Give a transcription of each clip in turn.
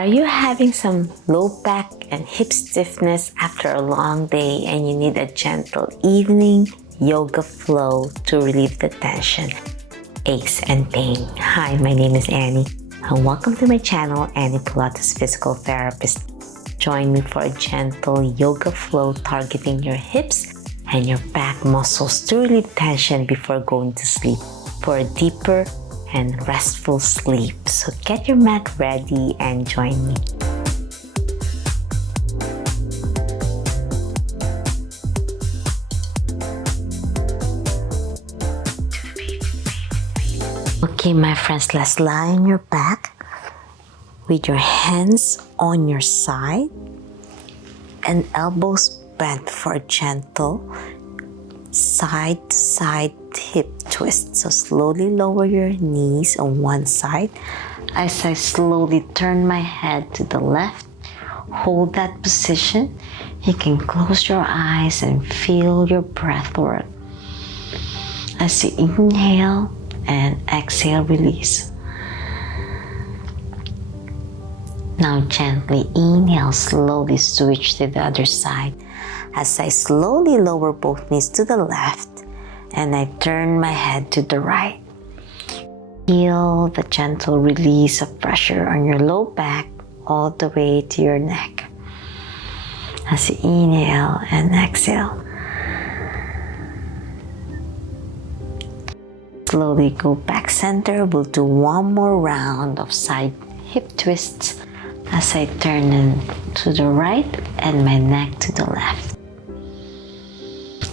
Are you having some low back and hip stiffness after a long day and you need a gentle evening yoga flow to relieve the tension, aches, and pain? Hi, my name is Annie and welcome to my channel, Annie Pilates Physical Therapist. Join me for a gentle yoga flow targeting your hips and your back muscles to relieve tension before going to sleep for a deeper and restful sleep. So get your mat ready and join me. Okay, my friends, let's lie on your back with your hands on your side and elbows bent for a gentle side-to-side hip twist. So slowly lower your knees on one side as I slowly turn my head to the left. Hold that position. You can close your eyes and feel your breath work. As you inhale and exhale, release. Now gently inhale, slowly switch to the other side. As I slowly lower both knees to the left and I turn my head to the right. Feel the gentle release of pressure on your low back all the way to your neck. As you inhale and exhale. Slowly go back center. We'll do one more round of side hip twists as I turn in to the right and my neck to the left.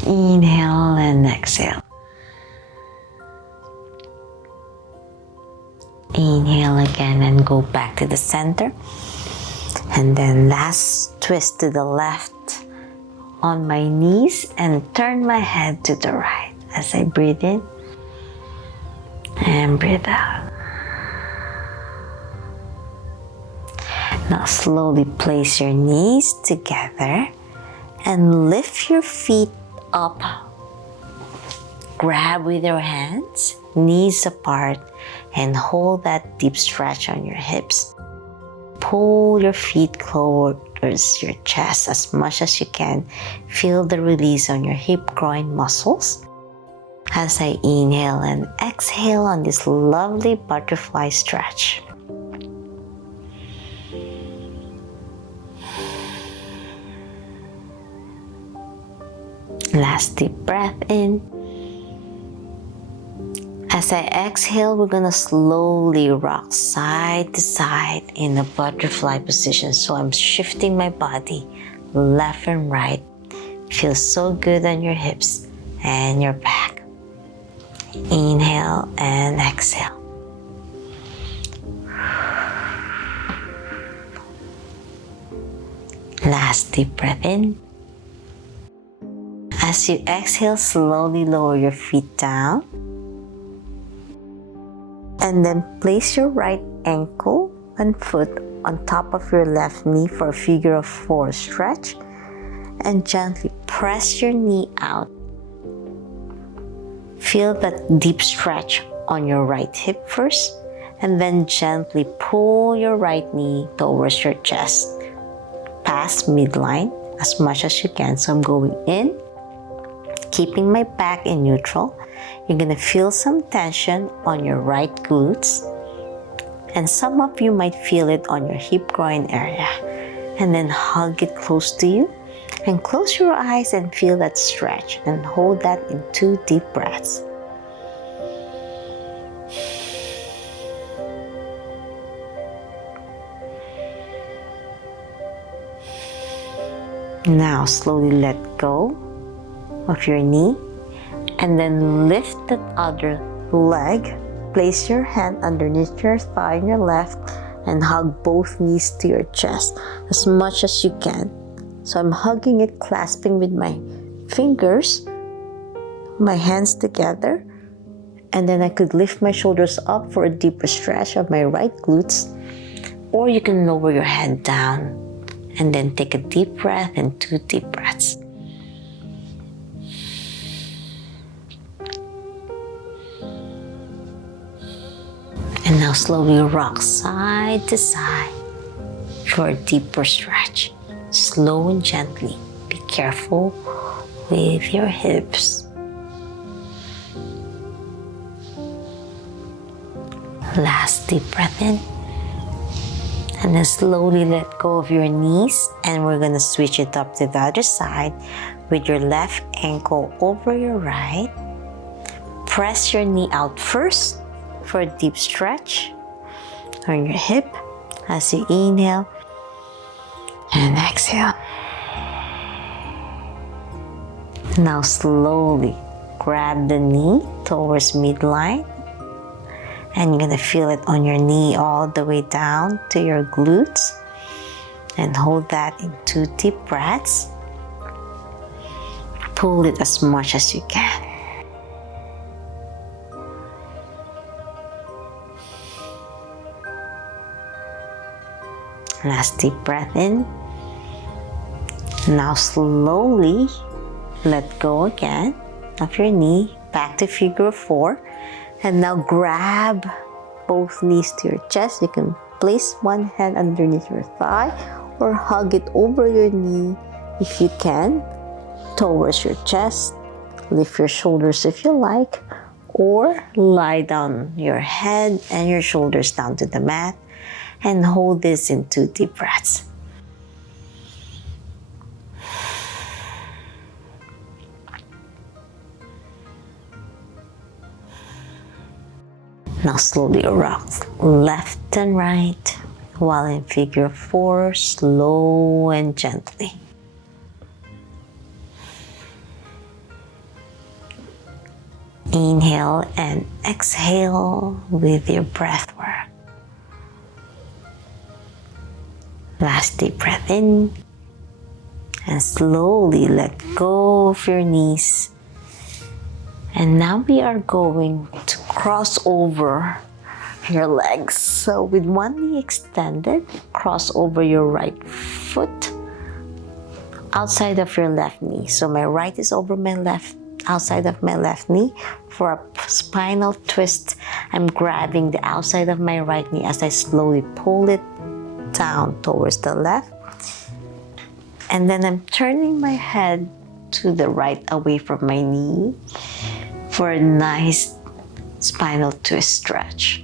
Inhale and exhale. Inhale again and go back to the center. And then last twist to the left on my knees and turn my head to the right as I breathe in and breathe out. Now slowly place your knees together and lift your feet up. Grab with your hands, knees apart, and hold that deep stretch on your hips. Pull your feet towards your chest as much as you can. Feel the release on your hip groin muscles. As I inhale and exhale on this lovely butterfly stretch. Last deep breath in. As I exhale, we're gonna slowly rock side to side in a butterfly position. So I'm shifting my body left and right. Feels so good on your hips and your back. Inhale and exhale. Last deep breath in. As you exhale, slowly lower your feet down. And then place your right ankle and foot on top of your left knee for a figure of four stretch. And gently press your knee out. Feel that deep stretch on your right hip first. And then gently pull your right knee towards your chest. Past midline as much as you can. So I'm going in. Keeping my back in neutral. You're gonna feel some tension on your right glutes. And some of you might feel it on your hip groin area. And then hug it close to you. And close your eyes and feel that stretch. And hold that in 2 deep breaths. Now slowly let go of your knee and then lift that other leg. Place your hand underneath your thigh on your left and hug both knees to your chest as much as you can. So I'm hugging it, clasping with my fingers, my hands together, and then I could lift my shoulders up for a deeper stretch of my right glutes, or you can lower your head down and then take a deep breath and 2 deep breaths. And now slowly rock side to side. for a deeper stretch. Slow and gently. Be careful with your hips. Last deep breath in. And then slowly let go of your knees, and we're gonna switch it up to the other side with your left ankle over your right. Press your knee out first for a deep stretch on your hip as you inhale and exhale. Now slowly grab the knee towards midline, and you're gonna feel it on your knee all the way down to your glutes, and hold that in 2 deep breaths. Pull it as much as you can. Last deep breath in. Now slowly let go again of your knee, back to figure 4. And now grab both knees to your chest. You can place one hand underneath your thigh or hug it over your knee if you can, towards your chest. Lift your shoulders if you like, or lie down your head and your shoulders down to the mat and hold this in 2 deep breaths. Now slowly rock left and right while in figure 4, slow and gently. Inhale and exhale with your breath work. Last deep breath in, and slowly let go of your knees. And now we are going to cross over your legs. So with one knee extended, cross over your right foot outside of your left knee. So my right is over my left, outside of my left knee. For a spinal twist, I'm grabbing the outside of my right knee as I slowly pull it down towards the left. And then I'm turning my head to the right away from my knee for a nice spinal twist stretch.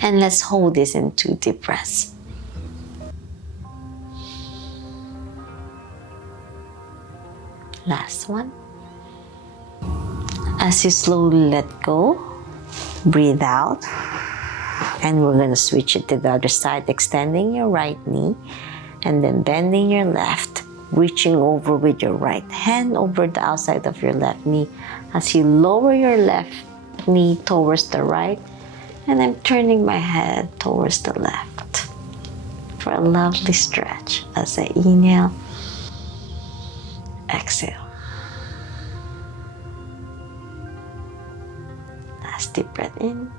And let's hold this in 2 deep breaths. Last one. As you slowly let go, breathe out. And we're gonna switch it to the other side, extending your right knee and then bending your left, reaching over with your right hand over the outside of your left knee as you lower your left knee towards the right, and I'm turning my head towards the left for a lovely stretch as I inhale, exhale. Last deep breath in,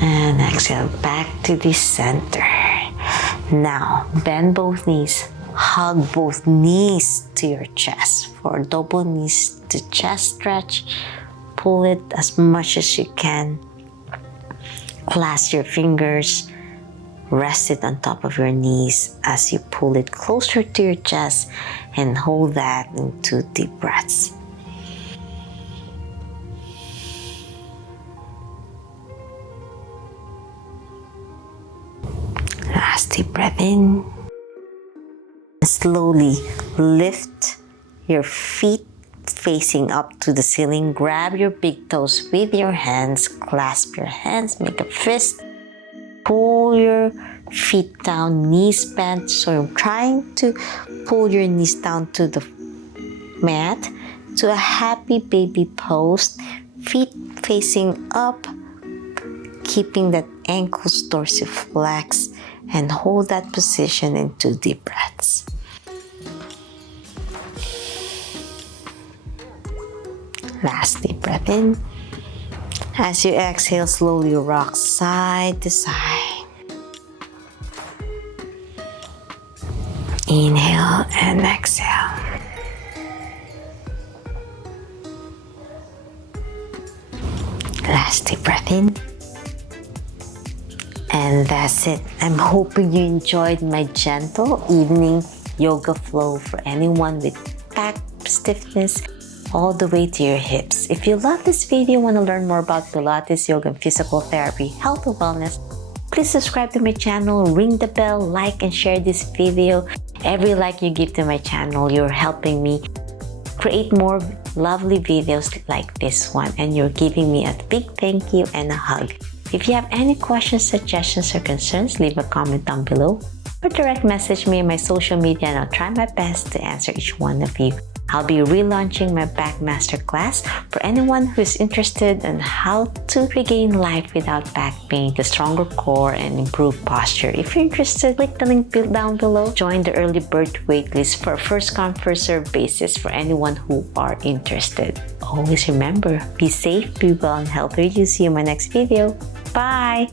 and exhale back to the center. Now bend both knees, hug both knees to your chest for a double knees to chest stretch. Pull it as much as you can. Clasp your fingers, rest it on top of your knees as you pull it closer to your chest, and hold that in 2 deep breaths. Last deep breath in. Slowly lift your feet facing up to the ceiling. Grab your big toes with your hands. Clasp your hands, make a fist. Pull your feet down, knees bent. So you're trying to pull your knees down to the mat to a happy baby pose. Feet facing up, keeping that ankles dorsiflex, and hold that position in 2 deep breaths. Last deep breath in. As you exhale, slowly rock side to side. Inhale and exhale. Last deep breath in. And that's it. I'm hoping you enjoyed my gentle evening yoga flow for anyone with back stiffness all the way to your hips. If you love this video and want to learn more about Pilates, yoga, and physical therapy, health and wellness, please subscribe to my channel, ring the bell, like and share this video. Every like you give to my channel, you're helping me create more lovely videos like this one, and you're giving me a big thank you and a hug. If you have any questions, suggestions, or concerns, leave a comment down below or direct message me on my social media and I'll try my best to answer each one of you. I'll be relaunching my back masterclass for anyone who's interested in how to regain life without back pain, the stronger core, and improved posture. If you're interested, click the link down below. Join the early bird waitlist for a first come, first served basis for anyone who are interested. Always remember, be safe, be well, and healthy. See you in my next video. Bye!